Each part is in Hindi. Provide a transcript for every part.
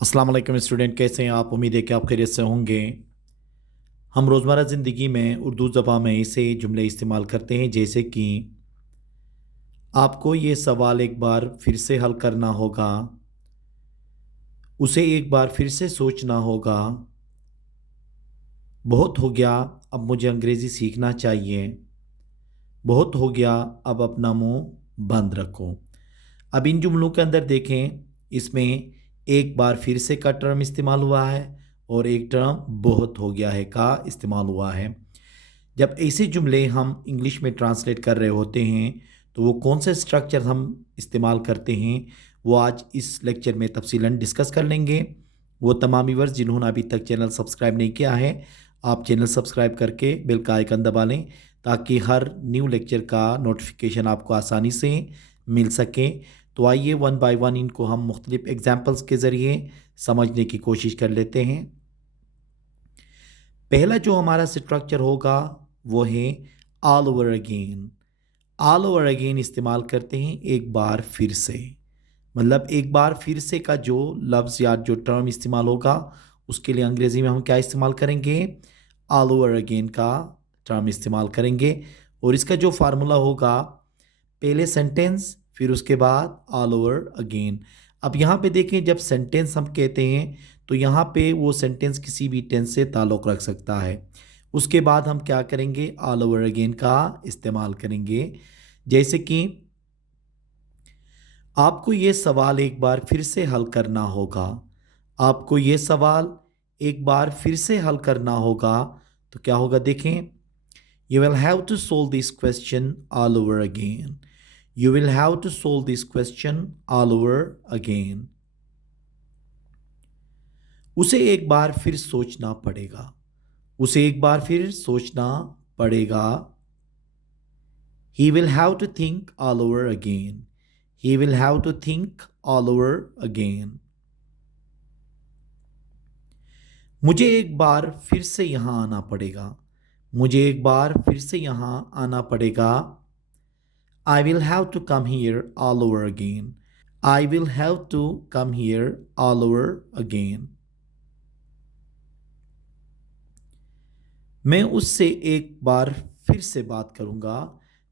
अस्सलाम वालेकुम स्टूडेंट, कैसे हैं आप? उम्मीद है कि आप खैरियत से होंगे। हम रोज़मर्रा ज़िंदगी में उर्दू ज़बान में ऐसे जुमले इस्तेमाल करते हैं जैसे कि आपको ये सवाल एक बार फिर से हल करना होगा, उसे एक बार फिर से सोचना होगा, बहुत हो गया अब मुझे अंग्रेज़ी सीखना चाहिए, बहुत हो गया अब अपना मुंह बंद रखो। अब इन जुमलों के अंदर देखें, इसमें एक बार फिर से का टर्म इस्तेमाल हुआ है और एक टर्म बहुत हो गया है का इस्तेमाल हुआ है। जब ऐसे जुमले हम इंग्लिश में ट्रांसलेट कर रहे होते हैं तो वो कौन से स्ट्रक्चर हम इस्तेमाल करते हैं वो आज इस लेक्चर में तफसीलन डिस्कस कर लेंगे। वो तमाम व्यूअर्स जिन्होंने अभी तक चैनल सब्सक्राइब नहीं किया है, आप चैनल सब्सक्राइब करके बेल का आइकन दबा लें ताकि हर न्यू लेक्चर का नोटिफिकेशन आपको आसानी से मिल सके। तो आइए वन बाय वन इनको हम मुख्तलिफ एग्जाम्पल्स के ज़रिए समझने की कोशिश कर लेते हैं। पहला जो हमारा स्ट्रक्चर होगा वो है all over again. All over again इस्तेमाल करते हैं एक बार फिर से, मतलब एक बार फिर से का जो लफ्ज़ या जो टर्म इस्तेमाल होगा उसके लिए अंग्रेज़ी में हम क्या इस्तेमाल करेंगे? ऑल ओवर अगेन का टर्म इस्तेमाल करेंगे। और इसका जो फार्मूला होगा, पहले सेंटेंस फिर उसके बाद ऑल ओवर अगेन। अब यहाँ पे देखें, जब सेंटेंस हम कहते हैं तो यहाँ पे वो सेंटेंस किसी भी टेंस से ताल्लुक़ रख सकता है। उसके बाद हम क्या करेंगे? ऑल ओवर अगेन का इस्तेमाल करेंगे। जैसे कि आपको ये सवाल एक बार फिर से हल करना होगा, आपको ये सवाल एक बार फिर से हल करना होगा, तो क्या होगा देखें, you will have to solve this question all over again. You will have to solve this question all over again. उसे एक बार फिर सोचना पड़ेगा, उसे एक बार फिर सोचना पड़ेगा। He will have to think all over again. He will have to think all over again. मुझे एक बार फिर से यहाँ आना पड़ेगा, मुझे एक बार फिर से यहाँ आना पड़ेगा। I will have to come here all over again. I will have to come here all over again. मैं उससे एक बार फिर से बात करूँगा,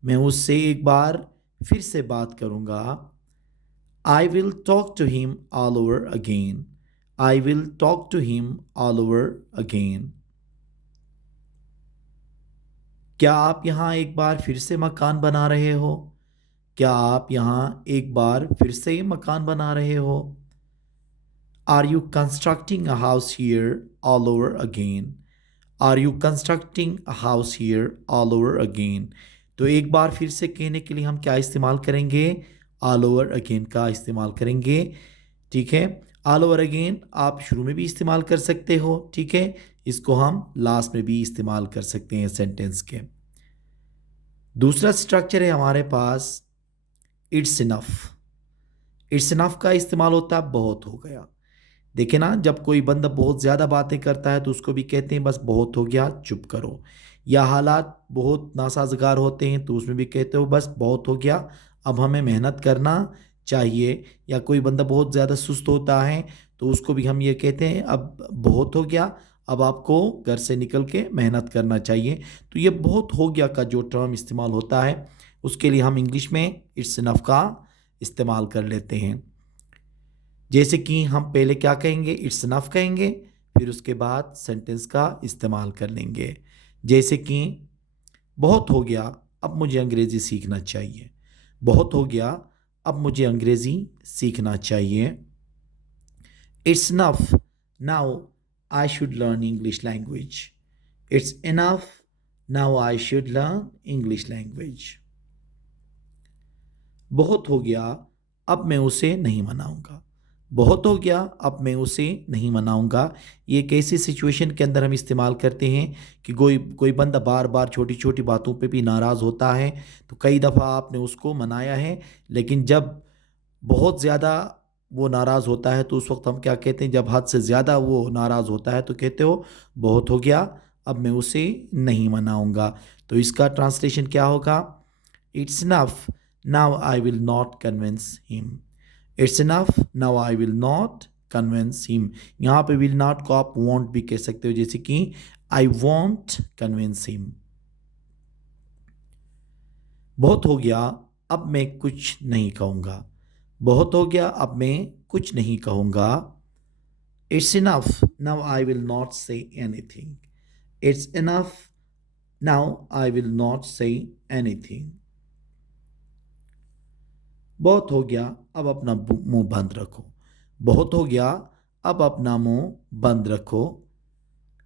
मैं उससे एक बार फिर से बात करूँगा। I will talk to him all over again. I will talk to him all over again. क्या आप यहाँ एक बार फिर से मकान बना रहे हो? क्या आप यहाँ एक बार फिर से मकान बना रहे हो? Are you constructing a house here all over again? Are you constructing a house here all over again? तो एक बार फिर से कहने के लिए हम क्या इस्तेमाल करेंगे? ऑल ओवर अगेन का इस्तेमाल करेंगे। ठीक है, ऑल ओवर अगेन आप शुरू में भी इस्तेमाल कर सकते हो, ठीक है, इसको हम लास्ट में भी इस्तेमाल कर सकते हैं सेंटेंस के। दूसरा स्ट्रक्चर है हमारे पास इट्स इनफ। इट्स इनफ का इस्तेमाल होता है बहुत हो गया। देखिए ना, जब कोई बंदा बहुत ज़्यादा बातें करता है तो उसको भी कहते हैं बस बहुत हो गया, चुप करो। या हालात बहुत नासाजगार होते हैं तो उसमें भी कहते हो बस बहुत हो गया, अब हमें मेहनत करना चाहिए। या कोई बंदा बहुत ज़्यादा सुस्त होता है तो उसको भी हम ये कहते हैं अब बहुत हो गया, अब आपको घर से निकल के मेहनत करना चाहिए। तो ये बहुत हो गया का जो टर्म इस्तेमाल होता है उसके लिए हम इंग्लिश में इट्स इनफ का इस्तेमाल कर लेते हैं। जैसे कि हम पहले क्या कहेंगे? इट्स इनफ कहेंगे, फिर उसके बाद सेंटेंस का इस्तेमाल कर लेंगे। जैसे कि बहुत हो गया, अब मुझे अंग्रेज़ी सीखना चाहिए। बहुत हो गया, अब मुझे अंग्रेज़ी सीखना चाहिए। It's enough, now I should learn English language. It's enough, now I should learn English language. बहुत हो गया, अब मैं उसे नहीं मनाऊंगा। बहुत हो गया, अब मैं उसे नहीं मनाऊंगा। ये एक ऐसी सिचुएशन के अंदर हम इस्तेमाल करते हैं कि कोई कोई बंदा बार बार छोटी छोटी बातों पे भी नाराज़ होता है, तो कई दफ़ा आपने उसको मनाया है, लेकिन जब बहुत ज़्यादा वो नाराज़ होता है तो उस वक्त हम क्या कहते हैं? जब हद से ज़्यादा वो नाराज़ होता है तो कहते हो बहुत हो गया, अब मैं उसे नहीं मनाऊंगा। तो इसका ट्रांसलेशन क्या होगा? It's enough, now I will not convince him. It's enough, now I will not convince him. यहाँ पे विल नॉट को आप वॉन्ट भी कह सकते हो, जैसे कि आई वॉन्ट कन्विंस हिम। बहुत हो गया, अब मैं कुछ नहीं कहूँगा। बहुत हो गया, अब मैं कुछ नहीं कहूँगा। It's enough, now I will not say anything. It's enough, now I will not say anything. बहुत हो गया, अब अपना मुंह बंद रखो। बहुत हो गया, अब अपना मुंह बंद रखो।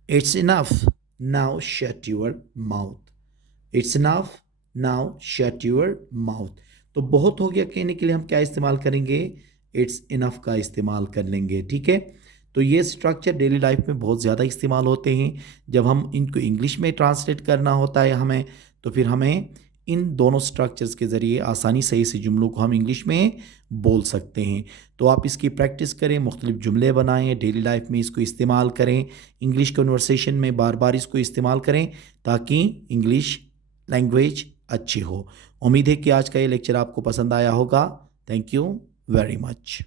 It's enough, now shut your mouth. It's enough, now shut your mouth. तो बहुत हो गया कहने के लिए हम क्या इस्तेमाल करेंगे? इट्स इनफ का इस्तेमाल कर लेंगे, ठीक है। तो ये स्ट्रक्चर डेली लाइफ में बहुत ज़्यादा इस्तेमाल होते हैं। जब हम इनको इंग्लिश में ट्रांसलेट करना होता है हमें, तो फिर हमें इन दोनों स्ट्रक्चर्स के ज़रिए आसानी से इस जुमलों को हम इंग्लिश में बोल सकते हैं। तो आप इसकी प्रैक्टिस करें, मुख्तलिफ जुमले बनाएं, डेली लाइफ में इसको इस्तेमाल करें, इंग्लिश कन्वर्सेशन में बार बार इसको इस्तेमाल करें ताकि इंग्लिश लैंग्वेज अच्छी हो। उम्मीद है कि आज का ये लेक्चर आपको पसंद आया होगा। Thank you very much.